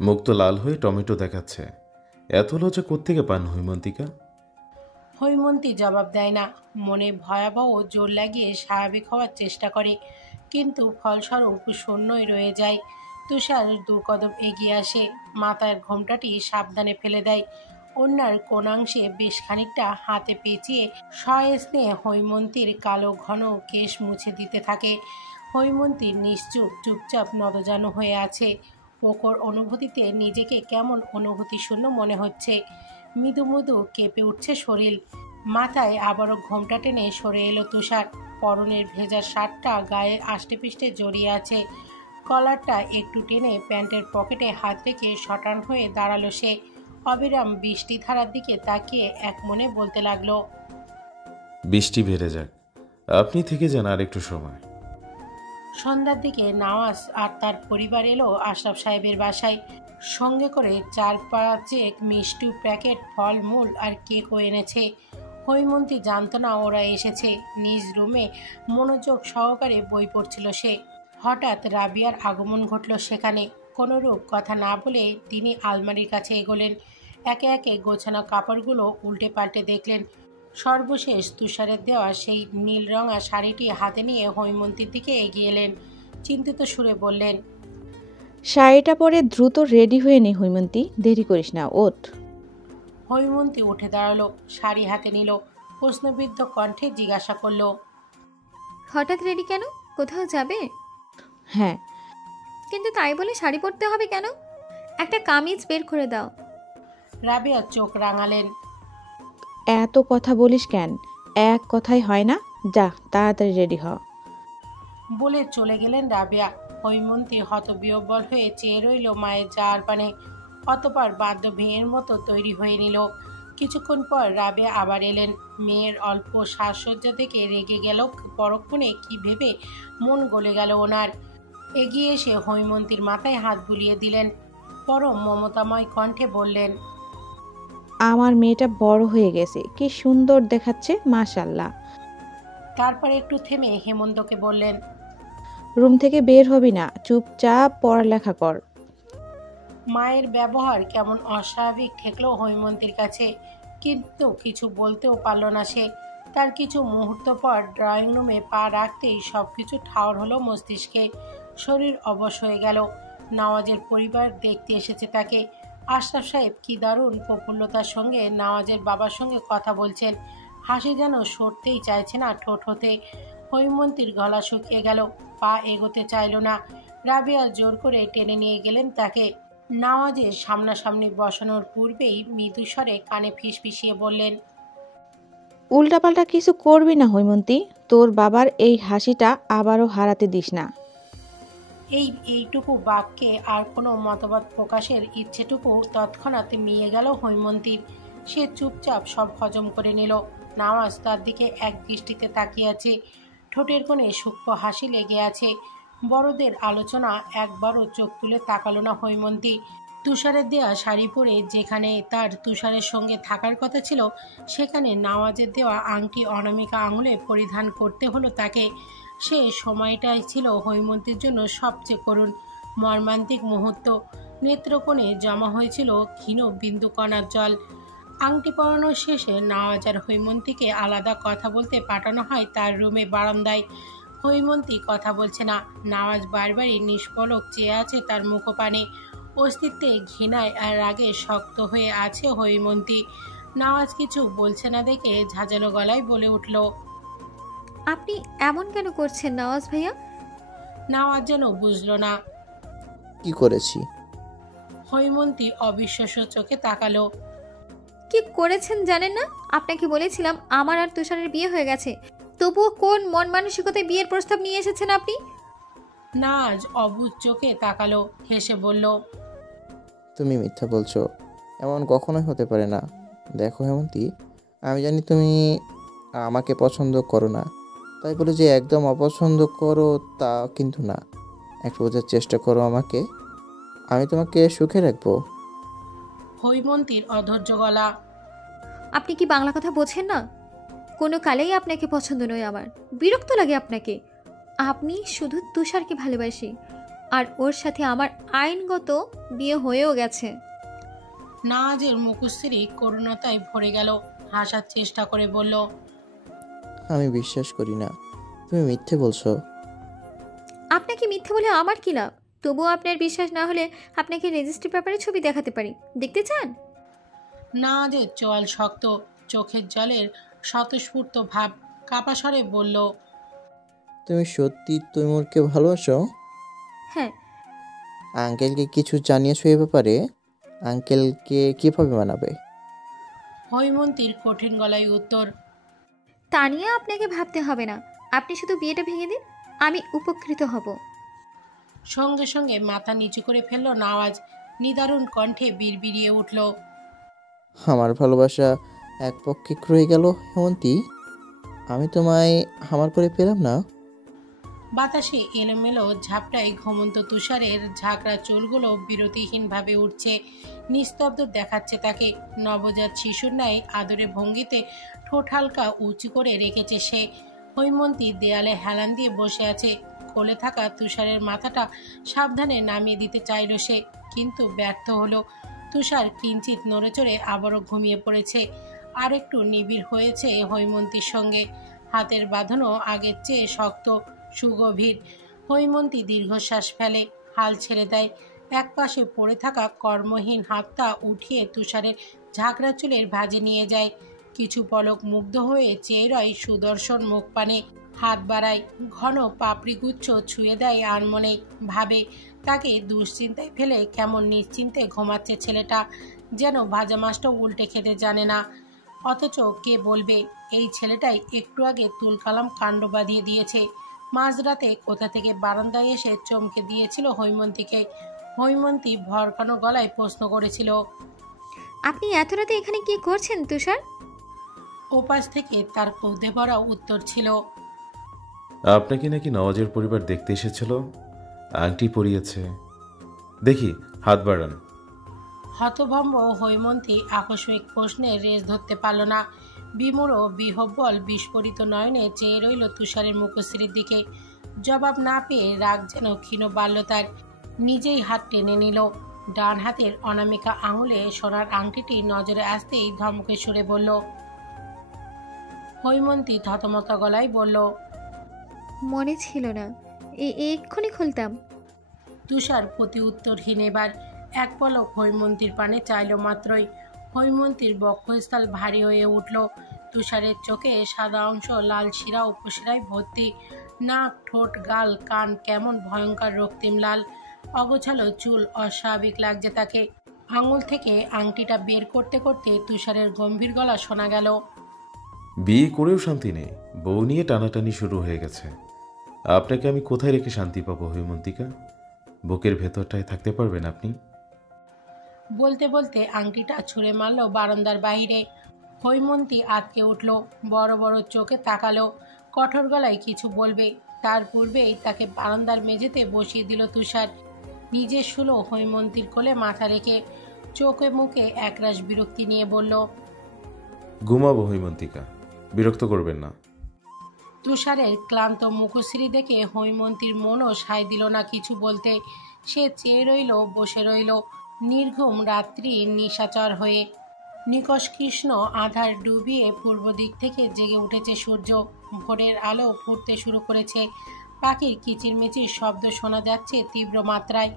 মুখ তো লাল হয়ে টমেটো দেখাচ্ছে। এত লজ্জা কোত্থেকে পান হৈমন্তিকা? হৈমন্তী জবাব দেয় না। মনে ভয়াবহ জোর লাগিয়ে স্বাভাবিক হওয়ার চেষ্টা করে, কিন্তু ফলস্বরূপ শূন্যই রয়ে যায়। তুষার দু কদম এগিয়ে আসে, মাথার ঘোমটাটি সাবধানে ফেলে দেয়, অন্যার কোণাংশে বেশ খানিকটা হাতে পেঁচিয়ে সস্নেহে হৈমন্তীর কালো ঘন কেশ মুছে দিতে থাকে। হৈমন্তী নিশ্চুপ চুপচাপ নতজানু হয়ে আছে। প্রখর অনুভূতিতে নিজেকে কেমন অনুভূতিশূন্য মনে হচ্ছে। মৃদু মৃদু কেঁপে উঠছে শরীর। মাথায় আবারও ঘোমটা টেনে সরে এলো তুষার। পরনের ভেজা শার্টটা গায়ে আষ্টেপৃষ্ঠে জড়িয়ে আছে। কলারটা একটু টেনে প্যান্টের পকেটে হাত রেখে শটান হয়ে দাঁড়ালো সে। অবিরাম বৃষ্টিধারার দিকে তাকিয়ে এক মনে বলতে লাগলো, বৃষ্টি বেড়ে যাক, আপনি থেকে যান আর একটু সময়। সন্ধ্যার দিকে নওয়াজ আর তার পরিবার এলো আশরাফ সাহেবের বাসায়। সঙ্গে করে 4-5 মিষ্টি প্যাকেট, ফলমূল আর কেকও এনেছে। হৈমন্তী জানতো না ওরা এসেছে। নিজ রুমে মনোযোগ সহকারে বই পড়ছিল সে। হঠাৎ রাবিয়ার আগমন ঘটল সেখানে। কোনোরূপ কথা না বলে তিনি আলমারির কাছে এগোলেন। একে একে গোছানো কাপড়গুলো উল্টে পাল্টে দেখলেন। সর্বশেষ তুষারের দেওয়া সেই নীল রঙা শাড়িটি হাতে নিয়ে হৈমন্তীর দিকে এগিয়ে এলেন। চিন্তিত সুরে বললেন, শাড়িটা পরে দ্রুত রেডি হয়ে নে হৈমন্তী, দেরি করিস না, ওঠ। হৈমন্তী উঠে দাঁড়ালো, শাড়ি হাতে নিল, প্রশ্নবিদ্ধ কণ্ঠে জিজ্ঞাসা করল, হঠাৎ রেডি কেন? কোথাও যাবে? হ্যাঁ। কিন্তু তাই বলে শাড়ি পরতে হবে কেন? একটা কামিজ বের করে দাও। রাবেয়া চোখ রাঙালেন। এত কথা বলিস কেন? এক কথাই হয় না? যা তাড়াতাড়ি রেডি হ। বলে চলে গেলেন রাবেয়া। হৈমন্তী হতবিহ্বল হয়ে চেয়ে রইল মায়ের যাওয়ার পানে। অতপর বাদ্য ভেঙের মতো তৈরি হয়ে নিল। কিছুক্ষণ পর রাবেয়া আবার এলেন। মেয়ের অল্প সাজসজ্জা দেখে রেগে গেল পরক্ষণে কি ভেবে মন গলে গেল ওনার। এগিয়ে এসে হৈমন্তীর মাথায় হাত বুলিয়ে দিলেন। পরম মমতাময় কণ্ঠে বললেন, আমার মেয়েটা বড় হয়ে গেছে, কি সুন্দর দেখাচ্ছে, মাশাল্লাহ। তারপর একটু থেমে হেমন্তকে বললেন, রুম থেকে বের হবি না, চুপচাপ পড়ালেখা কর। মায়ের ব্যবহার কেমন অস্বাভাবিক ঠেকলো হৈমন্তীর কাছে, কিন্তু কিছু বলতেও পারল না সে। তার কিছু মুহূর্ত পর ড্রয়িং রুমে পা রাখতেই সব কিছু ঠাউর হলো মস্তিষ্কে। শরীর অবশ হয়ে গেল। নওয়াজের পরিবার দেখতে এসেছে তাকে। আশরাফ সাহেব কি দারুণ প্রফুল্লতার সঙ্গে নওয়াজের বাবার সঙ্গে কথা বলছেন। হাসি যেন সরতেই চাইছে না ঠোঁট হতে। হৈমন্তীর গলা শুকিয়ে গেল, পা এগোতে চাইল না। রাবিয়া জোর করে টেনে নিয়ে গেলেন তাকে। নওয়াজের সামনাসামনি বসানোর পূর্বেই মৃদু স্বরে কানে ফিসফিসিয়ে বললেন, উল্টাপাল্টা কিছু করবি না হৈমন্তী, তোর বাবার এই হাসিটা আবারও হারাতে দিস না। এইটুকু বাক্যে আর কোনো মতবাদ প্রকাশের ইচ্ছেটুকু তৎক্ষণাৎ মিয়ে গেল হৈমন্তীর। সে চুপচাপ সব হজম করে নিল। নওয়াজ তার দিকে এক দৃষ্টিতে তাকিয়ে আছে। ঠোঁটের কোণে সূক্ষ্ম হাসি লেগে আছে। বড়দের আলোচনা একবারও চোখ তুলে তাকালো না হৈমন্তী। তুষারের দেওয়া শাড়ি পরে যেখানে তার তুষারের সঙ্গে থাকার কথা ছিল, সেখানে নওয়াজের দেওয়া আংটি অনামিকা আঙুলে পরিধান করতে হলো তাকে। সে সময়টাই ছিল হৈমন্তীর জন্য সবচেয়ে করুণ মর্মান্তিক মুহূর্ত। নেত্রকোণে জমা হয়েছিল ক্ষীণ বিন্দুকণার জল। আংটি পরানোর শেষে নওয়াজ আর হৈমন্তীকে আলাদা কথা বলতে পাঠানো হয় তার রুমে বারান্দায়। হৈমন্তী কথা বলছে না। নওয়াজ বারবারই নিষ্পলক চেয়ে আছে তার মুখপানে। অস্তিত্বে ঘৃণায় আর রাগে শক্ত হয়ে আছে হৈমন্তী। নওয়াজ কিছু বলছে না দেখে ঝাঁঝালো গলায় বলে উঠল, আপনি এমন কেন করছেন নওয়াজ ভাইয়া? নওয়াজ যেন বুঝল না। কি করেছি? হৈমন্তী অবিশ্বাস্য চোখে তাকালো। কি করেছেন জানেন না? আপনাকে বলেছিলাম আমার আর তুষারের বিয়ে হয়ে গেছে, তবুও কোন মন মানসিকতায় বিয়ের প্রস্তাব নিয়ে এসেছেন আপনি? নওয়াজ অবুঝ চোখে তাকালো, হেসে বলল, তুমি মিথ্যা বলছো, এমন কখনোই হতে পারে না। দেখো হেমন্তী, আমি জানি তুমি আমাকে পছন্দ করো না, তাই বলে যে একদম অপছন্দ করো তা কিন্তু না। একটু বোঝার চেষ্টা করো আমাকে, আমি তোমাকে সুখে রাখবো। হৈমন্তীর অধৈর্য গলা। আপনি কি বাংলা কথা বোঝেন না? কোনো কালেই আপনাকে পছন্দ নয় আমার, বিরক্ত লাগে আপনাকে। আপনি শুধু তুষারকে ভালোবাসি, আর ওর সাথে আমার আইনগত বিয়ে হয়েও গেছে। নাওয়াজের মুখশ্রী করুণতায় ভরে গেল। হাসার চেষ্টা করে বলল, আমি বিশ্বাস করি না, তুমি মিথ্যে বলছো। আপনাকে মিথ্যে বলে আমার কী লাভ? তবুও আপনার বিশ্বাস না হলে আপনাকে রেজিস্ট্রি পেপারে ছবি দেখাতে পারি, দেখতে চান? নাওয়াজের চোয়াল শক্ত, চোখের জলের স্বতঃস্ফূর্ত ভাব। কাপা স্বরে বলল, তুমি সত্যি তৈমুরকে ভালোবাসো? হ্যাঁ। আঙ্কেলকে কিছু জানিয়েছো এ ব্যাপারে? আঙ্কেলকে কিভাবে মানাবে? হৈমন্তীর কঠিন গলায় উত্তর, তা নিয়ে আপনাকে ভাবতে হবে না, আপনি শুধু বিয়েটা ভেঙে দিন, আমি উপকৃত হব। সঙ্গে সঙ্গে মাথা নিচু করে ফেলল নাওয়াজ। নিদারুণ কণ্ঠে বিড়বিড়িয়ে উঠল, আমার ভালোবাসা এক পক্ষে রয়ে গেল হেমন্তী। আমি তোমায় আমার করে পেলাম না। বাতাসে এলোমেলো ঝাপটায় ঘুমন্ত তুষারের ঝাঁকড়া চুলগুলো বিরতিহীনভাবে উঠছে। নিস্তব্ধ দেখাচ্ছে তাকে। নবজাত শিশুর ন্যায় আদরে ভঙ্গিতে ঠোঁট হালকা উঁচু করে রেখেছে সে। হৈমন্তী দেয়ালে হেলান দিয়ে বসে আছে। কোলে থাকা তুষারের মাথাটা সাবধানে নামিয়ে দিতে চাইল সে, কিন্তু ব্যর্থ হলো। তুষার কিঞ্চিত নড়েচড়ে আবারও ঘুমিয়ে পড়েছে। আর একটু নিবিড় হয়েছে হৈমন্তীর সঙ্গে। হাতের বাঁধনও আগের চেয়ে শক্ত, সুগভীর। হৈমন্তী দীর্ঘশ্বাস ফেলে, হাল ছেড়ে দেয়। একপাশে পড়ে থাকা কর্মহীন হাতটা উঠিয়ে তুষারের ঝাঁকড়া চুলের ভাঁজে নিয়ে যায়। কিছু পলক মুগ্ধ হয়ে চেয়ে রয় সুদর্শন মুখ পানে। হাত বাড়ায়, ঘন পাপড়িগুচ্ছ ছুঁয়ে দেয় আনমনে। ভাবে তাকে দুশ্চিন্তায় ফেলে কেমন নিশ্চিন্তে ঘুমাচ্ছে ছেলেটা, যেন ভাজা মাছটাও উল্টে খেতে জানে না। অথচ কে বলবে এই ছেলেটাই একটু আগে তুলকালাম কাণ্ড বাঁধিয়ে দিয়েছে। মাঝরাতে কোথা থেকে বারান্দায় এসে চমকে দিয়েছিল হৈমন্তীকে। হৈমন্তী ভরকানো গলায় প্রশ্ন করেছিল, আপনি এত রাতে এখানে কি করছেন তুষার? ওপাশ থেকে তার ক্রোধে ভরা উত্তর ছিল, আপনাকে নাকি নওয়াজের পরিবার দেখতে এসেছিল, আংটি পরিয়েছে দেখি, হাত বাড়ান। হতভম্ব হৈমন্তী আকস্মিক প্রশ্নে রেশ ধরতে পারল না। বিমূঢ় বিহব্বল বিস্ফোরিত নয়নে চেয়ে রইল তুষারের মুখশ্রীর দিকে। জবাব না পেয়ে রাগ যেন ক্ষীণ বাড়ল তার। নিজেই হাত টেনে নিল। ডান হাতের অনামিকা আঙুলে সোনার আংটিটি নজরে আসতেই ধমকে সুরে বলল, হৈমন্তী থতমত গলায় বলল, মনে ছিল না, এক্ষুনি খুলতাম। তুষার প্রতি উত্তরহীন। এবার এক পলক হৈমন্তীর পানে চাইল মাত্রই হৈমন্তীর বক্ষস্থল ভারী হয়ে উঠল। তুষারের চোখে সাদা অংশ লাল শিরা উপশিরায় ভর্তি। নাক, ঠোঁট, গাল, কান কেমন ভয়ঙ্কর রক্তিম লাল। অগোছালো চুল, অস্বাভাবিক লাগছে তাকে। আঙুল থেকে আংটিটা বের করতে করতে তুষারের গম্ভীর গলা শোনা গেল, বিয়ে করেও শান্তি নেই, বউ নিয়ে টানাটানি শুরু হয়ে গেছে। আপনাকে আমি কোথায় রেখে শান্তি পাবো হৈমন্তিকা? বুকের ভেতরটায় থাকতে পারবেন আপনি? বলতে বলতে আংটিটা ছুঁড়ে মারল বারান্দার বাইরে। হৈমন্তী আটকে উঠল, বড় বড় চোখে তাকালো। কঠোর গলায় কিছু বলবে, তার পূর্বেই তাকে বারান্দার মেঝেতে বসিয়ে দিল তুষার। নিজে শুলো হৈমন্তীর কোলে মাথা রেখে। চোখে মুখে একরাশ বিরক্তি নিয়ে বলল, ঘুমাবো হৈমন্তিকা, বিরক্ত করবেন না। তুষারের ক্লান্ত মুখশ্রী দেখে হৈমন্তীর মনও সায় দিল না কিছু বলতে। সে চেয়ে রইল, বসে রইল, নির্ঘুম রাত্রি নিশাচর হয়ে। নিকষ কৃষ্ণ আধার ডুবিয়ে পূর্ব দিক থেকে জেগে উঠেছে সূর্য। ভোরের আলো ফুটতে শুরু করেছে। পাখির কিচিরমিচির শব্দ শোনা যাচ্ছে তীব্র মাত্রায়।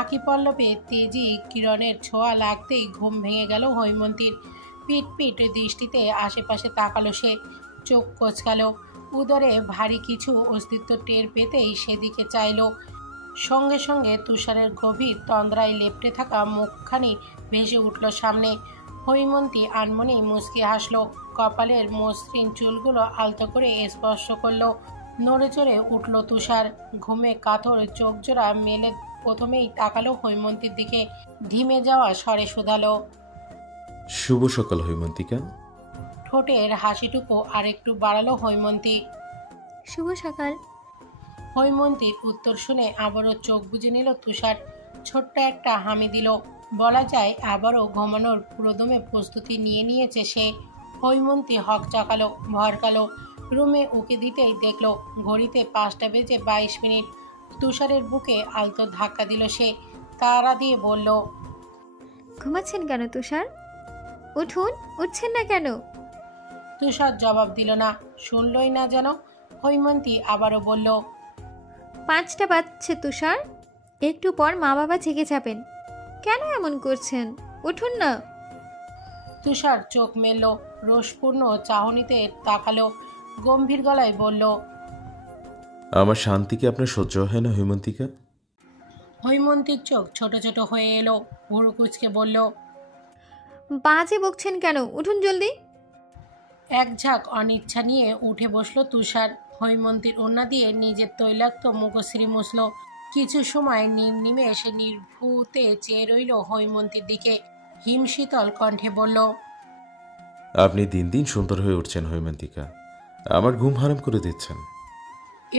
আঁখি পল্লবে তেজি কিরণের ছোঁয়া লাগতেই ঘুম ভেঙে গেল হৈমন্তীর। পিট পিট দৃষ্টিতে আশেপাশে তাকালো সে। চোখ কোঁচকালো। উদরে ভারী কিছু অস্তিত্ব টের পেতেই সেদিকে চাইল। সঙ্গে সঙ্গে তুষারের গভীর তন্দ্রায় লেপ্টে থাকা মুখখানি ভেসে উঠল সামনে। হৈমন্তী আনমনে মুচকি হাসল। কপালের মসৃণ চুলগুলো আলতো করে স্পর্শ করল। নড়ে চড়ে উঠল তুষার। ঘুমে কাতর চোখ জোড়া মেলে প্রথমেই তাকালো হৈমন্তীর দিকে। ধিমে যাওয়া স্বরে শুধালো, শুভ সকাল হৈমন্তিকা। ঠোঁটের হাসিটুকু আরেকটু বাড়ালো হৈমন্তী। শুভ সকাল। হৈমন্তীর উত্তর শুনে আবারও চোখ বুজে নিল তুষার। ছোট্ট একটা হামি দিল। বলা যায় আবারও ঘুমানোর পুরোদমে প্রস্তুতি নিয়ে নিয়েছে সে। হৈমন্তী হক চাকালো, ভরকালো। রুমে উকি দিতেই দেখলো ঘড়িতে 5:22। তুষারের বুকে আলতো ধাক্কা দিল সে। তাড়া দিয়ে বলল, ঘুমাচ্ছেন কেন তুষার? উঠুন, উঠছেন না কেন? তুষার জবাব দিল না, শুনলই না যেন। হৈমন্তী আবারও বলল, 5টা বাজছে তুষার, একটু পর মা বাবা জেগে যাবেন। কেন এমন করছেন? উঠুন না। তুষার চোখ মেলল, রোষপূর্ণ চাহনিতে তাকালো, গম্ভীর গলায় বলল, আমার শান্তি কি আপনার সহ্য হয় না হৈমন্তিকা? হৈমন্তীর চোখ ছোট ছোট হয়ে এলো, ভুরু কুচকে বলল, বাজে বকছেন কেন? উঠুন জলদি। এক ঝাঁক অনিচ্ছা নিয়ে উঠে বসলো তুষার। হৈমন্তীর ওড়না দিয়ে নিজের তৈলাক্ত মুখশ্রী মুছল। কিছু সময় নির্নিমেষ নির্ভুতে চেয়ে রইল হৈমন্তীর দিকে। হিমশীতল কণ্ঠে বলল, আপনি দিন দিন সুন্দর হয়ে উঠছেন হৈমন্তিকা, আমার ঘুম হারাম করে দিচ্ছেন।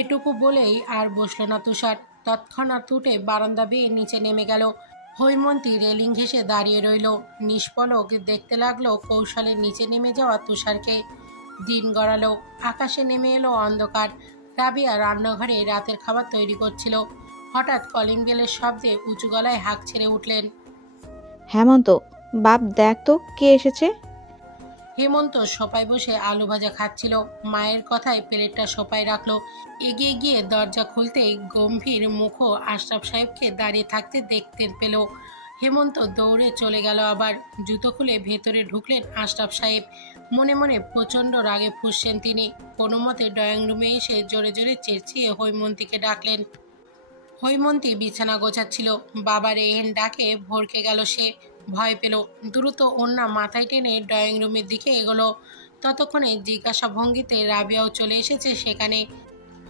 এটুকু বলেই আর বসল না তুষার। তৎক্ষণাৎ উঠে বারান্দা বেয়ে নিচে নেমে গেল। হৈমন্তী রেলিং ঘেঁষে দাঁড়িয়ে রইল, নিষ্পলক দেখতে লাগলো কৌশলে নিচে নেমে যাওয়া তুষারকে। দিন গড়ালো, আকাশে নেমে এলো অন্ধকার। রাবিয়া রান্নাঘরে রাতের খাবার তৈরি করছিল। হঠাৎ কলিং বেলের শব্দে উঁচু গলায় হাঁক ছেড়ে উঠলেন। হেমন্ত, বাপ দেখ তো কে এসেছে। হেমন্ত সোফায় বসে আলু ভাজা খাচ্ছিল। মায়ের কথায় প্লেটটা সোফায় রাখলো। এগিয়ে গিয়ে দরজা খুলতেই গম্ভীর মুখ আশরাফ সাহেবকে দাঁড়িয়ে থাকতে দেখতে পেল। হেমন্ত দৌড়ে চলে গেল। আবার জুতো খুলে ভেতরে ঢুকলেন আশরাফ সাহেব। মনে মনে প্রচণ্ড রাগে ফুঁসছেন তিনি। কোনো মতে ড্রয়িং রুমে এসে জোরে জোরে চেঁচিয়ে হৈমন্তীকে ডাকলেন। হৈমন্তী বিছানা গোছাচ্ছিল। বাবার এহেন ডাকে ভরকে গেল সে। ভয় পেল। দ্রুত ওড়না মাথায় টেনে ড্রয়িং রুমের দিকে এগোলো। ততক্ষণে জিজ্ঞাসা ভঙ্গিতে রাবিয়াও চলে এসেছে সেখানে।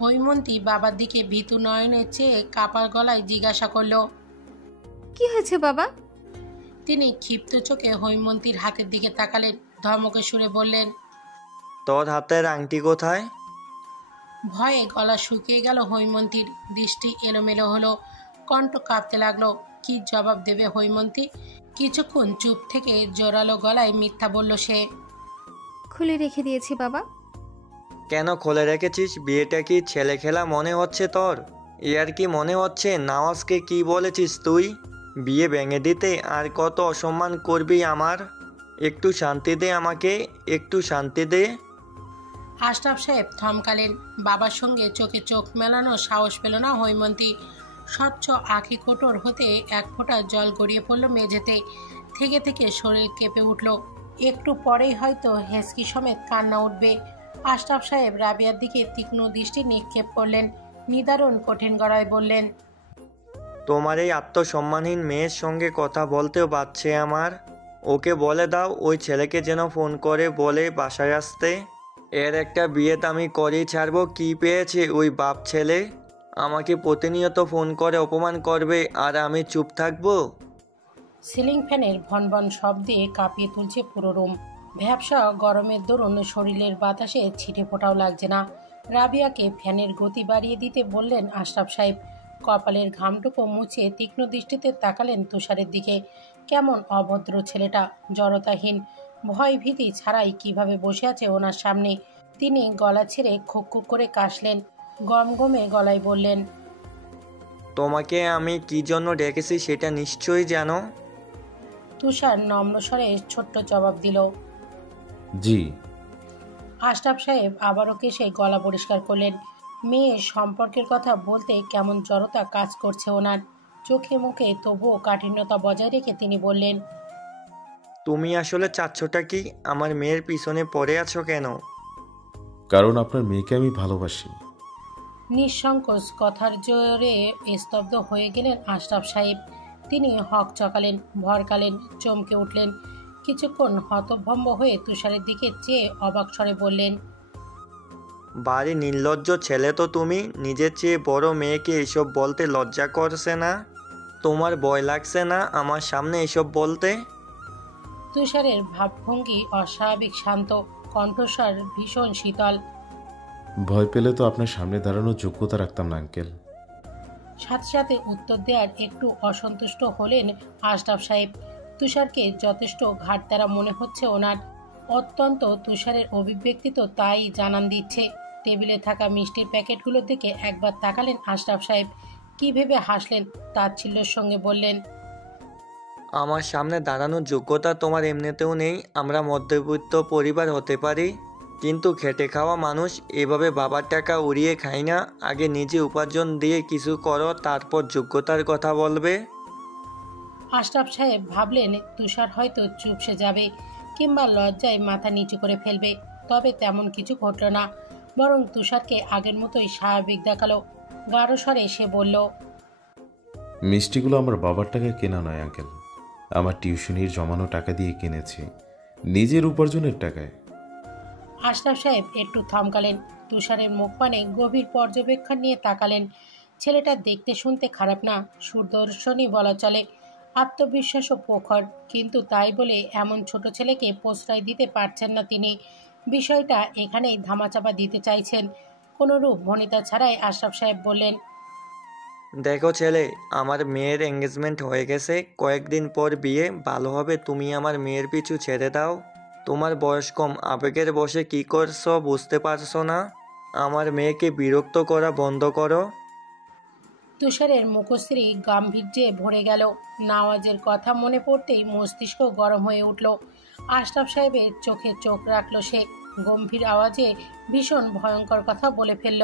হৈমন্তী বাবার দিকে ভীতু নয়নে চেয়ে কাপা গলায় জিজ্ঞাসা করল। কি হয়েছে বাবা? তিনি ক্ষিপ্ত চোখে হৈমন্তীর হাতের দিকে তাকালেন, ধমকে সুরে বললেন, তোর হাতের আংটি কোথায়? ভয়ে গলা শুকিয়ে গেল হৈমন্তীর। দৃষ্টি এলোমেলো হলো, কণ্ঠ কাঁপতে লাগলো। কি জবাব দেবে হৈমন্তী? কিছুক্ষণ চুপ থেকে জোরালো গলায় মিথ্যা বলল সে। খুলে রেখে দিয়েছি বাবা। কেন খুলে রেখেছিস? বিয়েটা কি ছেলে খেলা মনে হচ্ছে তোর? ইয়ার কি মনে হচ্ছে? নওয়াজকে কি বলেছিস তুই? বিয়ে ভেঙে দিতে? আর কত অসম্মান করবি আমার? একটু শান্তি দে আমাকে, একটু শান্তি দে। আশরাফ সাহেব থমকালেন। বাবার সঙ্গে চোখে চোখ মেলানো সাহস পেল না হৈমন্তী। স্বচ্ছ আঁখি কোটর হতে এক ফোঁটা জল গড়িয়ে পড়ল মেঝেতে। থেকে থেকে শরীর কেঁপে উঠল। একটু পরেই হয়তো হেঁচকি সমেত কান্না উঠবে। আশরাফ সাহেব রাবিয়ার দিকে তীক্ষ্ণ দৃষ্টি নিক্ষেপ করলেন। নিদারুণ কঠিন গলায় বললেন, তোমার এই আত্মসম্মানহীন মেয়ের সঙ্গে কথা বলতেও বাচ্ছে আমার। ওকে বলে দাও ওই ছেলেকে যেন ফোন করে বলে বাসায় আসতে। এর একটা বিয়ে তো আমি করেই ছাড়বো। কি পেয়েছে ওই বাপ ছেলে? আমাকে প্রতিনিয়ত ফোন করে অপমান করবে আর আমি চুপ থাকবো? সিলিং ফ্যানের ভনভন শব্দে কাঁপিয়ে তুলছে পুরো রুম। ভ্যাপসা গরমের দরুন শরীরের বাতাসে ছিটে ফোটাও লাগছে না। রাবিয়াকে ফ্যানের গতি বাড়িয়ে দিতে বললেন আশরাফ সাহেব। কপালের ঘামটুকু মুছে তীক্ষ্ণ দৃষ্টিতে তাকালেন তুষারের দিকে। কেমন অভদ্র ছেলেটা, জড়তাহীন, ভয় ভীতি ছাড়াই কিভাবে বসে আছে ওনার সামনে। তিনি গলা ছেড়ে খুক খুক করে কাশলেন। গমগমে গলায় বললেন, তোমাকে আমি কি জন্য ডেকেছি সেটা নিশ্চয়ই জানো। তুষার নম্র স্বরে ছোট্ট জবাব দিল। জি। আশরাফ সাহেব আবারও কেসে গলা পরিষ্কার করলেন। মেয়ের সম্পর্কের কথা বলতে কেমন জড়তা কাজ করছে ওনার চোখে মুখে, তবুও কাঠিন্যতা বজায় রেখে তিনি বললেন, তুমি আসলে চাচ্ছটা কি? আমার মেয়ের পিছনে পড়ে আছো কেন? কারণ আপনার মেয়েকে আমি ভালোবাসি। নিঃসংকোচ কথার জোরে স্তব্ধ হয়ে গেলেন আশরাফ সাহেব। তিনি হক চকালেন, ভরকালেন, চমকে উঠলেন। কিছুক্ষণ হতভম্ব হয়ে তুষারের দিকে চেয়ে অবাক স্বরে বললেন, বাড়ি নির্লজ্জ ছেলে তো তুমি। নিজের চেয়ে বড় মেয়েকে এসব বলতে লজ্জা করছে না? তোমার ভয় লাগছে না আমার সামনে এসব বলতে? তুষারের ভাবভঙ্গি অস্বাভাবিক শান্ত, কণ্ঠস্বর ভীষণ শীতল। ভয় পেলে তো আপনার সামনে দাঁড়ানোর যোগ্যতা রাখতাম না আঙ্কেল। সাথে সাথে উত্তর দেওয়ার একটু অসন্তুষ্ট হলেন আশরাফ সাহেব। তুষারকে যথেষ্ট ঘাটতারা মনে হচ্ছে ওনার। অত্যন্ত তুষারের অভিব্যক্তি তো তাই জানান দিচ্ছে। টেবিলে থাকা মিষ্টির প্যাকেটগুলোর দিকে একবার তাকালেন আশরাফ সাহেব। কি ভেবে হাসলেন, তাচ্ছিল্যের সঙ্গে বললেন, আমার সামনে দাঁড়ানোর যোগ্যতা তোমার এমনিতেও নেই। আমরা মধ্যবিত্ত পরিবার হতে পারি, কিন্তু খেটে খাওয়া মানুষ এভাবে বাবার টাকা উড়িয়ে খায় না। আগে নিজে উপার্জন দিয়ে কিছু করো, তারপর যোগ্যতার কথা বলবে। আশরাফ সাহেব ভাবলেন তুষার হয়তো চুপসে যাবে কিংবা লজ্জায় মাথা নিচু করে ফেলবে। তবে তেমন কিছু ঘটল না, বরং তুষারকে আগের মতোই স্বাভাবিক দেখালো। গাঢ় স্বরে সে বলল, মিষ্টিগুলো আমার বাবার টাকায় কেনা নয় আঙ্কেল, আমার টিউশনির জমানো টাকা দিয়ে কিনেছি, নিজের উপার্জনের টাকায়। আশরাফ সাহেব একটু থমকালেন। তুষারের মুখপানে গভীর পর্যবেক্ষণ নিয়ে তাকালেন। ছেলেটা দেখতে শুনতে খারাপ না, সুদর্শনই বলা চলে, আত্মবিশ্বাস ও প্রখর, কিন্তু তাই বলে এমন ছোট ছেলেকে প্রশ্রয় দিতে পারছেন না তিনি। বিষয়টা এখানেই ধামাচাপা দিতে চাইছেন। কোনোরূপ ভনিতা ছাড়াই আশরাফ সাহেব বললেন, দেখো ছেলে, আমার মেয়ের এঙ্গেজমেন্ট হয়ে গেছে, কয়েকদিন পর বিয়ে। ভালো হবে তুমি আমার মেয়ের পিছু ছেড়ে দাও। তোমার বয়স কম, আবেগের বশে কী করছো বুঝতে পারছো না। আমার মেয়েকে বিরক্ত করা বন্ধ করো। তুষারের মুখশ্রী গাম্ভীর্যে ভরে গেল। নওয়াজের কথা মনে পড়তেই মস্তিষ্ক গরম হয়ে উঠল। আশরাফ সাহেবের চোখে চোখ রাখল সে। গম্ভীর আওয়াজে ভীষণ ভয়ঙ্কর কথা বলে ফেলল,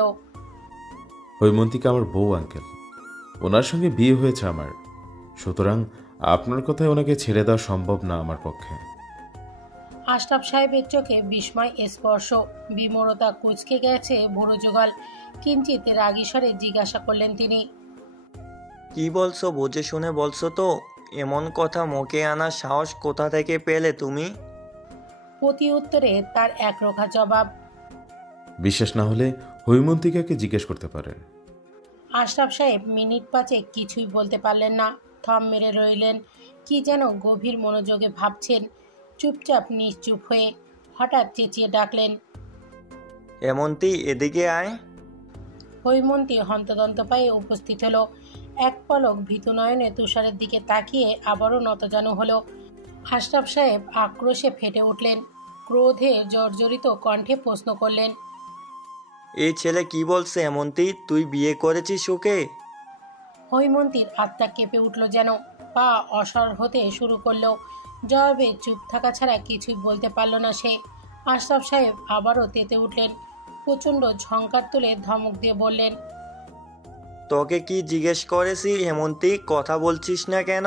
হৈমন্তিকা আমার বউ আঙ্কেল, ওনার সঙ্গে বিয়ে হয়েছে আমার, সুতরাং আপনার কথায় ওনাকে ছেড়ে দেওয়া সম্ভব না আমার পক্ষে। আশরাফ সাহেবের চোখে বিস্ময় স্পর্শ, বিমরতা কুঁচকে গেছে ভুরু যুগল। কিঞ্চিত রাগী স্বরে জিজ্ঞাসা করলেন তিনি, কি বলছো, বুঝে শুনে বলছো তো? এমন কথা মুখে আনার সাহস কোথা থেকে পেলে তুমি? প্রতি উত্তরে তার একরোখা জবাব। বিশ্বাস না হলে হৈমন্তিকাকে জিজ্ঞেস করতে পারেন। আশরাফ সাহেব মিনিট পাঁচে কিছুই বলতে পারলেন না, থম মেরে রইলেন। কি যেন গভীর মনোযোগে ভাবছেন, চুপচাপ নিশ্চুপ হয়ে। হঠাৎ চেঁচিয়ে ডাকলেন, হেমন্তী, এদিকে আয়। হৈমন্তী হন্তদন্ত পায়ে উপস্থিত হলো। এক পলক ভীতু নয়নে তুষারের দিকে তাকিয়ে আবারও নতজানু হলো। আশরাফ সাহেব আক্রোশে ফেটে উঠলেন, ক্রোধে জর্জরিত কণ্ঠে প্রশ্ন করলেন, এই ছেলে কি বলছে হেমন্তী? তুই বিয়ে করেছিস ওকে? হৈমন্তীর আত্মা কেঁপে উঠল যেন, পা অসর হতে শুরু করলো। জবাবে চুপ থাকা ছাড়া কিছুই বলতে পারল না সে। আশরাফ সাহেব আবারও তেতে উঠলেন, প্রচণ্ড ঝংকার তুলে ধমক দিয়ে বললেন, তোকে কি জিজ্ঞেস করেছি হেমন্তী, কথা বলছিস না কেন?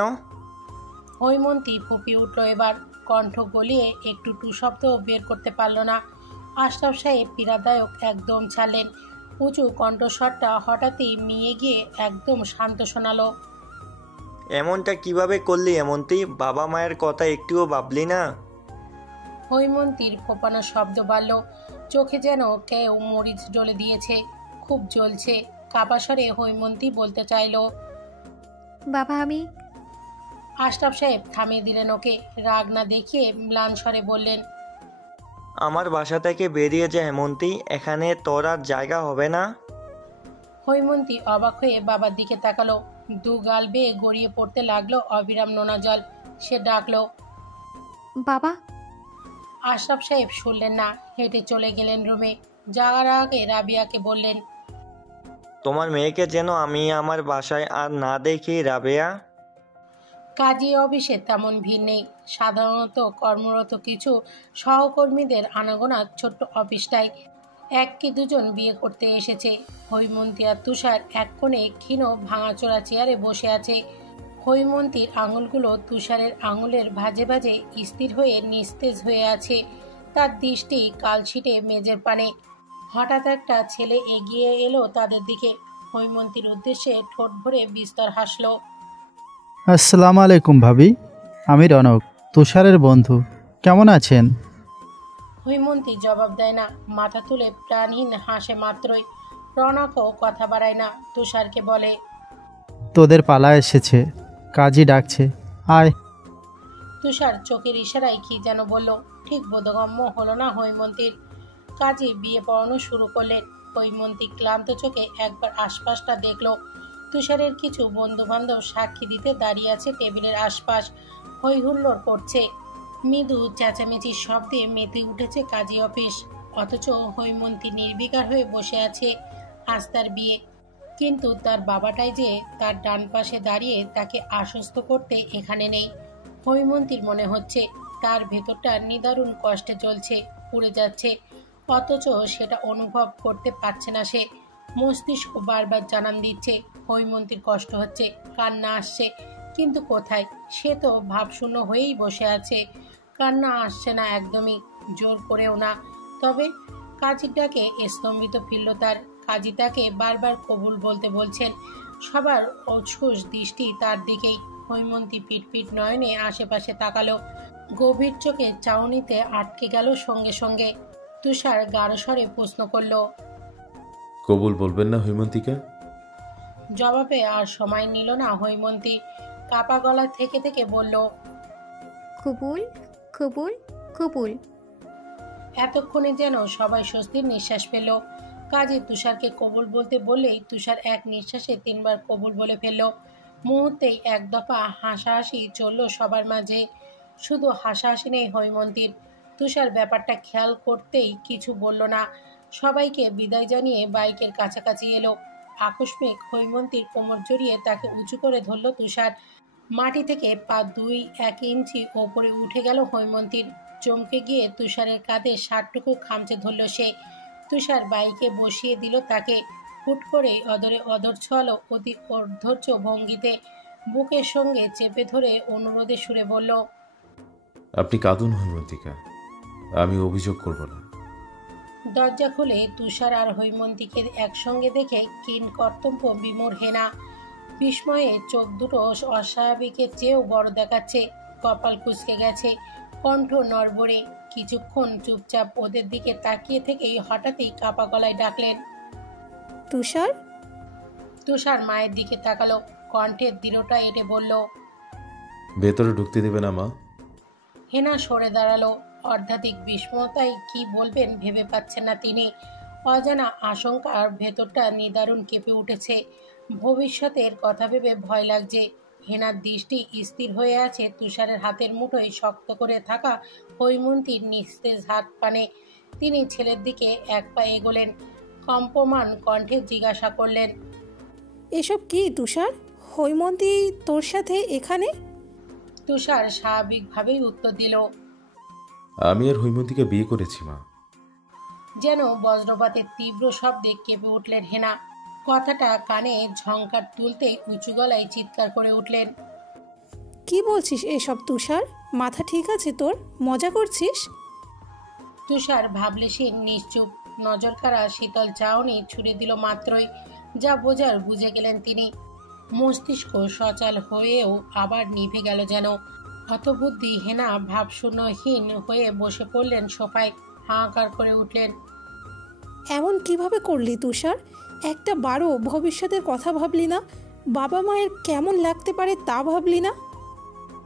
হৈমন্তী ফুঁপিয়ে উঠল এবার, কণ্ঠ গলিয়ে একটু টু শব্দ বের করতে পারল না। আশরাফ সাহেব পীড়াদায়ক একদম ছাড়লেন। উঁচু কণ্ঠস্বরটা হঠাৎই মিয়ে গিয়ে একদম শান্ত শোনালো, এমনটা কিভাবে করলি হেমন্তী? বাবা মায়ের কথা একটুও ভাবলি না? হৈমন্তীর ফোপানো শব্দ বাড়ল, চোখে যেন কেউ মরিচ জ্বলে দিয়েছে, খুব জ্বলছে। কাপা স্বরে হৈমন্তী বলতে চাইল, বাবা আমি আশরাফ সাহেব থামিয়ে দিলেন ওকে। রাগ না দেখিয়ে ম্লান স্বরে বললেন, আমার বাসা থেকে বেরিয়ে যা হেমন্তী, এখানে তোর আর জায়গা হবে না। হৈমন্তী অবাক হয়ে বাবার দিকে তাকালো। দু গাল বেয়ে গড়িয়ে পড়তে লাগলো অবিরাম নোনা জল। সে ডাকলো, বাবা। আশরাফ সাহেব শুনলেন না, হেঁটে চলে গেলেন রুমে। যাওয়ার আগে রাবিয়াকে বললেন, তোমার মেয়েকে যেন আমি আমার বাসায় আর না দেখি রাবেয়া। কাজী অফিসে তেমন ভিড় নেই, সাধারণত কর্মরত কিছু সহকর্মীদের আনাগোনা ছোট্ট অফিসটাই। এক কি দুজন বিয়ে করতে এসেছে। হৈমন্তী আর তুষার এক কোণে ক্ষীণ ভাঙাচোরা চেয়ারে বসে আছে। হৈমন্তীর আঙুলগুলো তুষারের আঙুলের ভাঁজে ভাঁজে স্থির হয়ে নিস্তেজ হয়ে আছে। তার দৃষ্টি কালশিটে মেজের পানে। হঠাৎ একটা ছেলে এগিয়ে এলো তাদের দিকে। হৈমন্তীর উদ্দেশ্যে ঠোঁট ভরে বিস্তর হাসল। আসসালামু আলাইকুম ভাবি, আমি রনক, তুষারের বন্ধু। কেমন আছেন? হৈমন্তী জবাব দেয় না, মাথা তুলে প্রাণহীন হাসে মাত্রই। রনকও কথা বাড়ায় না, তুষারকে বলে, তোদের পালা এসেছে, কাজী ডাকছে, আয়। তুষার চোখের ইশারায় কি যেন বলল, ঠিক বোধগম্য হলো না হৈমন্তীর। কাজী বিয়ে পড়ানো শুরু করলেন। হৈমন্তী ক্লান্ত চোখে একবার আশপাশটা দেখলো। তুষারের কিছু বন্ধু বান্ধব সাক্ষী দিতে দাঁড়িয়ে আছে টেবিলের আশপাশ, হৈ হুল্লোড় করছে। মৃদু চেঁচামেচির শব্দে মেতে উঠেছে কাজী অফিস, অথচ হৈমন্তী নির্বিকার হয়ে বসে আছে। আজ তার বিয়ে, কিন্তু তার বাবাটাই যে তার ডান পাশে দাঁড়িয়ে তাকে আশ্বস্ত করতে এখানে নেই। হৈমন্তীর মনে হচ্ছে তার ভেতরটা নিদারুণ কষ্টে জ্বলছে, পুড়ে যাচ্ছে, অথচ সেটা অনুভব করতে পারছে না সে। মস্তিষ্ক বারবার জানান দিচ্ছে হৈমন্তীর কষ্ট হচ্ছে, কান্না আসছে, কিন্তু কোথায়? সে তো ভাবশূন্য হয়েই বসে আছে। কান্না আসছে না একদমই, জোর করেও না। তবে কাজীর ডাকে স্তম্ভিত ফিরল তার। কাজী তাকে বারবার কবুল বলতে বলছেন। সবার অস্কুশ দৃষ্টি তার দিকেই। হৈমন্তী পিটপিট নয়নে আশেপাশে তাকালো, গভীর চোখে চাউনিতে আটকে গেল সঙ্গে সঙ্গে। তুষার গাঢ় স্বরে প্রশ্ন করল। কবুল বলবেন না হৈমন্তিকা? জবাবে আর সময় নিল না হৈমন্তী, কাপা গলা থেকে থেকে বলল, কবুল কবুল কবুল। এতক্ষণে যেন সবাই স্বস্তির নিঃশ্বাস পেল। কাজী তুষারকে কবুল বলতে বললেই তুষার এক নিঃশ্বাসে 3 বার কবুল বলে ফেলল। মুহূর্তেই এক দফা হাসাহাসি চলল সবার মাঝে। শুধু হাসাহাসি নেই হৈমন্তীর। তুষার ব্যাপারটা খেয়াল করতেই কিছু বলল না, সবাইকে বিদায় জানিয়ে বাইকের কাছাকাছি এলো। আকস্মিক হৈমন্তীর কোমর জড়িয়ে তাকে উঁচু করে ধরল তুষার। মাটি থেকে পা 2-1 ইঞ্চি ওপরে উঠে গেল হৈমন্তীর। চমকে গিয়ে তুষারের কাঁধে শার্টটুকু খামচে ধরল সে। তুষার বাইকে বসিয়ে দিল তাকে। হুট করে অদরে অধর ছোঁয়ালো অতি অধৈর্য ভঙ্গিতে। বুকের সঙ্গে চেপে ধরে অনুরোধে সুরে বলল, আপনি কাঁদুন হৈমন্তিকা, আমি অভিযোগ করব না। দরজা খুলে তুষার আর হৈমন্তীকে একসঙ্গে দেখে কিন কর্তব্য বিমূঢ় হেনা। বিস্ময়ে চোখ দুটো অস্বাভাবিকের চেয়েও বড় দেখাচ্ছে। কপাল কুঁচকে গেছে, কণ্ঠ নড়বড়ে। কিছুক্ষণ চুপচাপ ওদের দিকে তাকিয়ে থেকেই হঠাৎই কাপা গলায় ডাকলেন, তুষার। তুষার মায়ের দিকে তাকালো, কণ্ঠের দৃঢ়তা এঁটে বলল, ভেতরে ঢুকতে দেবে না মা? হেনা সরে দাঁড়ালো। অর্ধাধিক বিস্ময়তায় কি বলবেন ভেবে পাচ্ছেন না তিনি। অজানা আশঙ্কার ভেতরটা নিদারুণ কেঁপে উঠেছে। ভবিষ্যতের কথা ভেবে ভয় লাগছে। হেনার দৃষ্টি স্থির হয়ে আছে তুষারের হাতের মুঠোয় শক্ত করে থাকা হৈমন্তীর নিস্তেজ হাত পানে। তিনি ছেলের দিকে এক পা এগোলেন, কম্পমান কণ্ঠে জিজ্ঞাসা করলেন, এসব কি তুষার? হৈমন্তী তোর সাথে এখানে? তুষার স্বাভাবিকভাবেই উত্তর দিল, আমি আর হৈমন্তিকা বিয়ে করেছি মা। যেন বজ্রপাতের তীব্র শব্দে কেঁপে উঠলেন হেনা। কথাটা কানে ঝংকার তুলতেই উঁচু গলায় চিৎকার করে উঠলেন, কি বলছিস এসব তুষার? মাথা ঠিক আছে তোর? মজা করছিস? তুষার ভাবলেশীন নিশ্চুপ, নজর কাড়া শীতল চাউনি ছুড়ে দিল মাত্রই। যা বোঝার বুঝে গেলেন তিনি। মস্তিষ্ক সচল হয়েও আবার নিভে গেল যেন। হতবুদ্ধি হেনা ভাবশূন্যহীন হয়ে বসে পড়লেন সোফায়। হাহাকার করে উঠলেন, এমন কিভাবে করলি তুষার? একটা বারও ভবিষ্যতের কথা ভাবলি না? বাবা মায়ের কেমন লাগতে পারে তা ভাবলি না?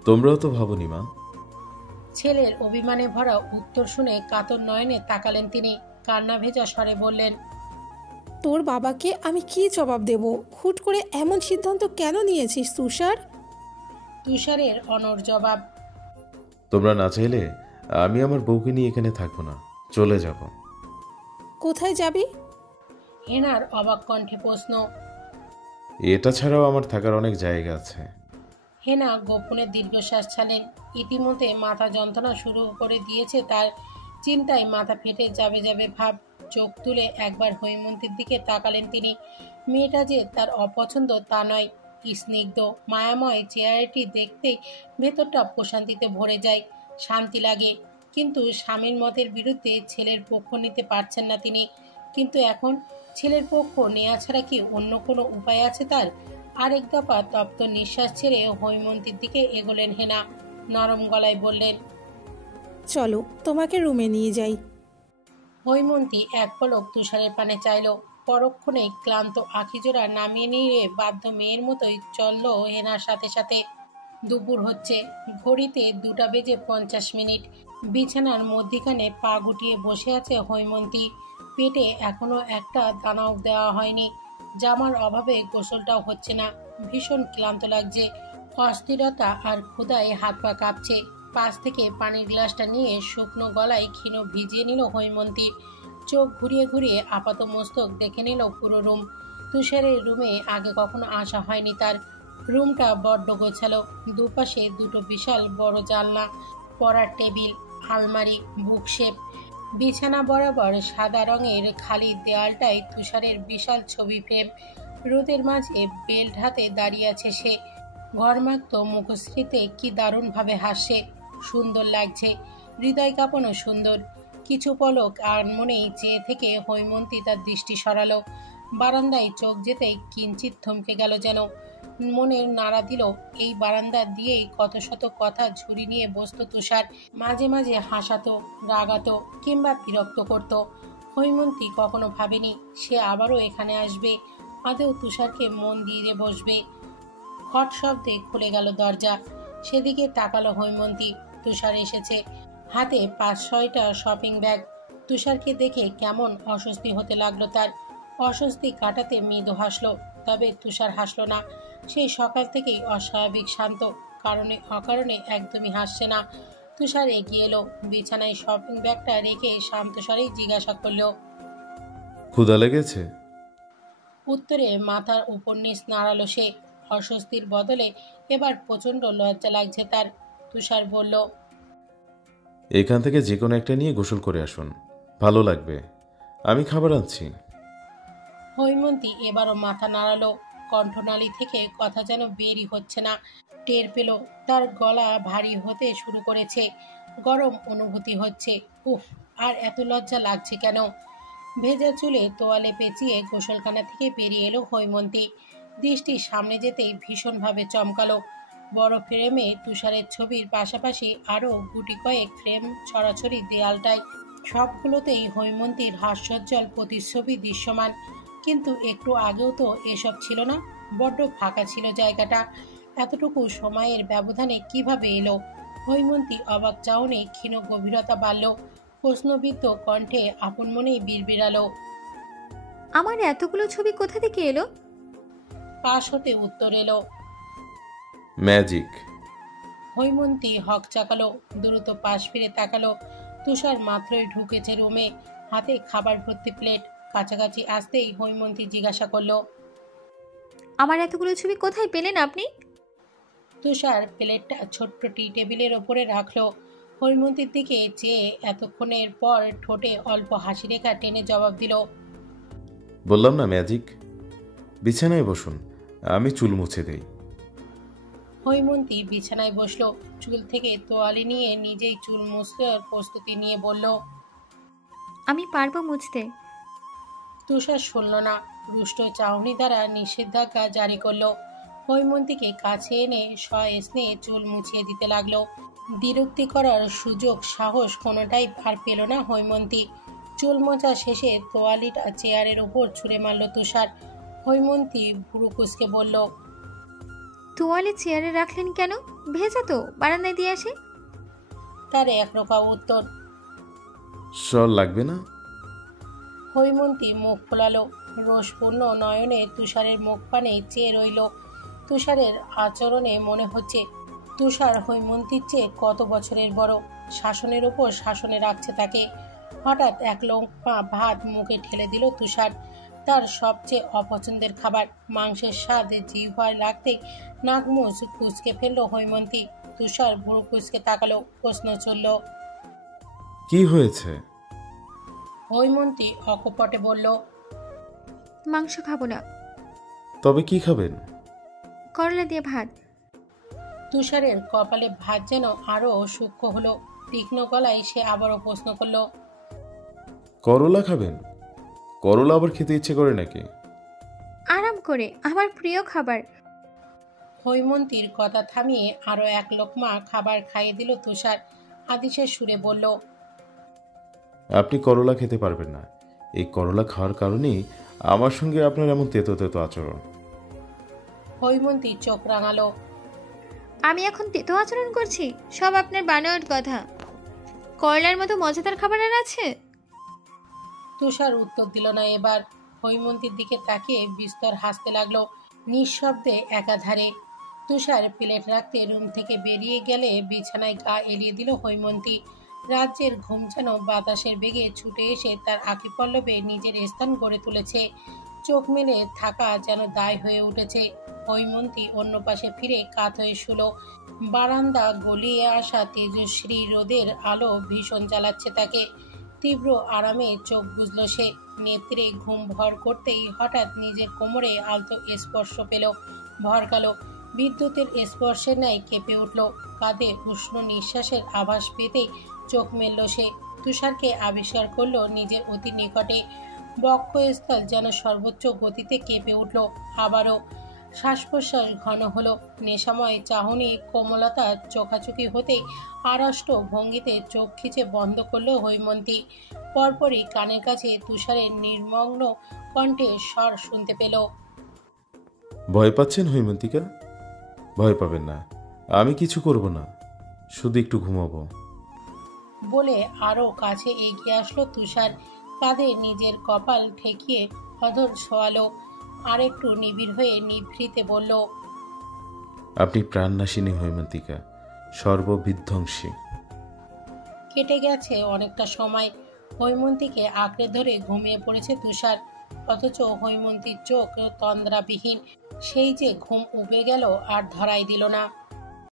তোমরাও তো ভাবনি মা। ছেলের অভিমানে ভরা উত্তর শুনে কাতর নয়নে তাকালেন তিনি। কান্না ভেজা স্বরে বললেন, তোর বাবাকে আমি কি জবাব দেব? হুট করে এমন সিদ্ধান্ত কেন নিয়েছিস তুষার? তুষারের অনড় জবাব, তোমরা না চাইলে আমি আমার বউকে নিয়ে এখানে থাকবো না, চলে যাব। কোথায় যাবি? হেনার অবাক কণ্ঠে প্রশ্ন। এটা ছাড়াও আমার থাকার অনেক জায়গা আছে। হেনা গোপনে দীর্ঘশ্বাস ছাড়লেন। ইতিমধ্যে মাথা যন্ত্রণা শুরু করে দিয়েছে তার। চিন্তায় মাথা ফেটে যাবে যাবে ভাব। চোখ তুলে একবার হৈমন্তীর দিকে তাকালেন তিনি। মেয়েটা যে তার অপছন্দ তা নয়। স্নিগ্ধ মায়াময় চেহারাটি দেখতেই ভেতরটা প্রশান্তিতে ভরে যায়, শান্তি লাগে। কিন্তু স্বামীর মতের বিরুদ্ধে ছেলের পক্ষ নিতে পারছেন না তিনি। কিন্তু এখন ছেলের পক্ষ নেওয়া ছাড়া কি অন্য কোনো উপায় আছে তার? আরেক দফা তপ্ত নিঃশ্বাস ছেড়ে হৈমন্তীর দিকে এগোলেন হেনা। নরম গলায় বললেন, চলো তোমাকে রুমে নিয়ে যাই। হৈমন্তী এক পলক তুষারের পানে চাইল। পরক্ষণেই ক্লান্ত আখিজোড়া নামিয়ে নিয়ে বাধ্য মেয়ের মতোই চলল হেনার সাথে সাথে। দুপুর হচ্ছে, ঘড়িতে 2:50 বিছানার মধ্যিখানে পা গুটিয়ে বসে আছে হৈমন্তী। পেটে এখনো একটা দানাও দেওয়া হয়নি। জামার অভাবে গোসলটাও হচ্ছে না। ভীষণ ক্লান্ত লাগছে। অস্থিরতা আর ক্ষুধায় হাত পা কাঁপছে। পাশ থেকে পানির গ্লাসটা নিয়ে শুকনো গলায় ক্ষীণ ভিজিয়ে নিল হৈমন্তী। চোখ ঘুরিয়ে ঘুরিয়ে আপাত মস্তক দেখে নিল পুরো রুম। তুষারের রুমে আগে কখনো আসা হয়নি তার। রুমটা বড্ড গোছালো, দুপাশে দুটো বিশাল বড় জানলা, পড়ার টেবিল, আলমারি, বুকশেপ, বিছানা বরাবর সাদা রঙের খালি দেয়ালটায় তুষারের বিশাল ছবি ফ্রেম। রোদের মাঝে বেল্ট হাতে দাঁড়িয়ে আছে সে। ঘরমাক্ত মুখশ্রীতে কি দারুণভাবে হাসছে, সুন্দর লাগছে, হৃদয় কাঁপানো সুন্দর। কিছু পলক আর মনেই চেয়ে থেকে হৈমন্তী তার দৃষ্টি সরালো। বারান্দায় চোখ যেতেই কিঞ্চিত থমকে গেল যেন। মনের নাড়া দিল, এই বারান্দা দিয়েই কত শত কথা ঝুড়ি নিয়ে বসত তুষার। মাঝে মাঝে হাসাতো, রাগাতো কিংবা বিরক্ত করত। হৈমন্তী কখনো ভাবেনি সে আবারও এখানে আসবে, আদৌ তুষারকে মন দিয়ে বসবে। হট শব্দে খুলে গেল দরজা। সেদিকে তাকালো হৈমন্তী। তুষার এসেছে, হাতে 5-6টা শপিং ব্যাগ। তুষারকে দেখে কেমন অস্বস্তি হতে লাগলো তার। অস্বস্তি কাটাতে মৃদু হাসলো, তবে তুষার হাসলো না। সেই সকাল থেকেই অস্বাভাবিক শান্ত, কারণে অকারণে একদমই হাসছে না। তুষার এগিয়ে এলো, বিছানায় শপিং ব্যাগটা রেখে শান্ত স্বরেই জিজ্ঞাসা করলো। ক্ষুধা লেগেছে? উত্তরে মাথার উপর নিচ নাড়ালো সে। অস্বস্তির বদলে এবার প্রচণ্ড লজ্জা লাগছে তার। তুষার বলল, এখান থেকে যে কোনো একটা নিয়ে গোসল করে আসুন, ভালো লাগবে। আমি খাবার আনছি। হৈমন্তী এবারও মাথা নাড়ালো। কণ্ঠনালী থেকে কথা যেন বেরই হচ্ছে না। টের পেল তার গলা ভারী হতে শুরু করেছে, গরম অনুভূতি হচ্ছে। উফ, আর এত লজ্জা লাগছে কেন? ভেজা চুলে তোয়ালে পেঁচিয়ে গোসলখানা থেকে বেরিয়ে এলো হৈমন্তী। দৃষ্টি সামনে যেতেই ভীষণভাবে চমকালো। বড় ফ্রেমে তুষারের ছবির পাশাপাশি আরও গুটি কয়েক ফ্রেম ছড়াছড়ি দেয়ালটায়। সবগুলোতেই হৈমন্তীর হাস্যোজ্জ্বল প্রতিচ্ছবি দৃশ্যমান। কিন্তু একটু আগেও তো এসব ছিল না। বড্ড ফাঁকা ছিল জায়গাটা। এতটুকু সময়ের ব্যবধানে কিভাবে এলো? হৈমন্তী অবাক চাহনে ক্ষীণ গভীরতা বাড়ল। প্রশ্নবিদ্ধ কণ্ঠে আপন মনেই বিড়বিড়ালো। আমার এতগুলো ছবি কোথা থেকে এলো? পাশ হতে উত্তর এলো, ম্যাজিক। হৈমন্তী হক চাকালো, দ্রুত পাশ ফিরে তাকালো। তুষার মাত্রই ঢুকেছে রুমে, হাতে খাবার ভর্তি প্লেট। কাছাকাছি আসতেই হৈমন্তী জিজ্ঞাসা করলো, আমার এতগুলো ছবি কোথায় পেলেন আপনি? তুষার প্লেটটা ছোট্ট টি টেবিলের ওপরে রাখলো। হৈমন্তীর দিকে চেয়ে এতক্ষণের পর ঠোঁটে অল্প হাসি রেখা টেনে জবাব দিল, বললাম না ম্যাজিক। বিছানায় বসুন, আমি চুল মুছে দেই। হৈমন্তী বিছানায় বসলো। চুল থেকে তোয়ালে নিয়ে নিজেই চুল মুছার প্রস্তুতি নিয়ে বলল, আমি পারবো মুছতে। তুষার শুনল না, রুষ্ট চাহনি দ্বারা নিষেধাজ্ঞা জারি করলো। হৈমন্তীকে কাছে এনে সস্নেহে চুল মুছিয়ে দিতে লাগলো। বিরক্তি করার সুযোগ সাহস কোনোটাই আর পেল না হৈমন্তী। চুল মোছা শেষে তোয়ালিটা চেয়ারের উপর ছুঁড়ে মারল তুষার। হৈমন্তী ভুরু কুঁচকে বলল, তোয়ালে চেয়ারে রাখলেন কেন? ভেজা তো, বারান্দায় দিয়ে আসে। তার একরোখা উত্তর। সর লাগবে না? হৈমন্তী মুখ ফোলালো। রোষপূর্ণ নয়নে তুষারের মুখ পানে চেয়ে রইল। তুষারের আচরণে মনে হচ্ছে তুষার হৈমন্তীর চেয়ে কত বছরের বড়। শাসনের ওপর শাসনে রাখছে তাকে। হঠাৎ এক লোকমা ভাত মুখে ঠেলে দিল তুষার। তার সবচেয়ে অপছন্দের খাবার, মাংসের স্বাদ জিহ্বায় লাগতে নাকমুখ কুঁচকে ফেলল হৈমন্তী। তুষার ভুরু কুঁচকে তাকালো, প্রশ্ন চলল। কি হয়েছে? হৈমন্তী অকপটে বলল, মাংস খাবো না। তবে কি খাবেন? করলা দিয়ে ভাত। তুষারের কপালে ভাত যেন আরো সূক্ষ্ম হলো। তীক্ষ্ণ গলায় সে আবারও প্রশ্ন করল, করলা খাবেন? করলা আবার খেতে ইচ্ছে করে নাকি? আরাম করে, আমার প্রিয় খাবার। হৈমন্তীর কথা থামিয়ে আরো এক লোকমা খাবার খাইয়ে দিল তুষার। আদিশের সুরে বলল, আপনি করলা খেতে পারবেন না। এই করলা খাওয়ার কারণেই আমার সঙ্গে আপনার এমন তেতো তেতো আচরণ। হৈমন্তী চোখ রাঙালো। আমি এখন তেতো আচরণ করছি? সব আপনার বানোয়াট কথা। করলার মতো মজাদার খাবার আর আছে? তুষার উত্তর দিল না এবার। হৈমন্তীর দিকে তাকিয়ে বিস্তর হাসতে লাগলো, নিঃশব্দে একাধারে। তুষার প্লেট রাখতে রুম থেকে বেরিয়ে গেলে বিছানায় গা এলিয়ে দিল হৈমন্তী। রাজ্যের ঘুম যেন বাতাসের বেগে ছুটে এসে তার আঁকিপল্লবে নিজের স্থান গড়ে তুলেছে। চোখ মেলে থাকা যেন দায় হয়ে উঠেছে। হৈমন্তী অন্য পাশে ফিরে কাত হয়ে শুল। বারান্দা গলিয়ে আসা তেজশ্রী রোদের আলো ভীষণ জ্বালাচ্ছে তাকে। তীব্র আরামে চোখ বুঝল সে। নেত্রে ঘুম ভর করতেই হঠাৎ নিজের কোমরে আলতো স্পর্শ পেল। ভরকালো বিদ্যুতের স্পর্শের ন্যায় কেঁপে উঠল। কাঁধে উষ্ণ নিঃশ্বাসের আভাস পেতেই চোখ মেলল সে। তুষারকে আবিষ্কার করল নিজের অতি নিকটে। বক্ষস্থল যেন সর্বোচ্চ গতিতে কেঁপে উঠল। আবারও শ্বাস প্রশ্বাস ঘন হলো। নেশাময় চাহনি কোমলতা চোখাচোখি হতেই আড়ষ্ট ভঙ্গিতে চোখ খিচে বন্ধ করল হৈমন্তী। পরপরই কানের কাছে তুষারের নির্মগ্ন কণ্ঠে স্বর শুনতে পেল। ভয় পাচ্ছেন হৈমন্তিকা? ভয় পাবেন না, আমি কিছু করব না, শুধু একটু ঘুমাবো। বলে আরও কাছে এগিয়ে আসলো তুষার। কাঁধে নিজের কপাল ঠেকিয়ে অধর ছোয়ালো। আর একটু নিবিড় হয়ে নিভৃতে বলল, আপনি প্রাণনাশিনী হৈমন্তিকা, সর্ববিধ্বংসী। কেটে গেছে অনেকটা সময়। হৈমন্তীকে আঁকড়ে ধরে ঘুমিয়ে পড়েছে তুষার। অথচ হৈমন্তীর চোখ তন্দ্রাবিহীন। সেই যে ঘুম উবে গেল আর ধরাই দিল না।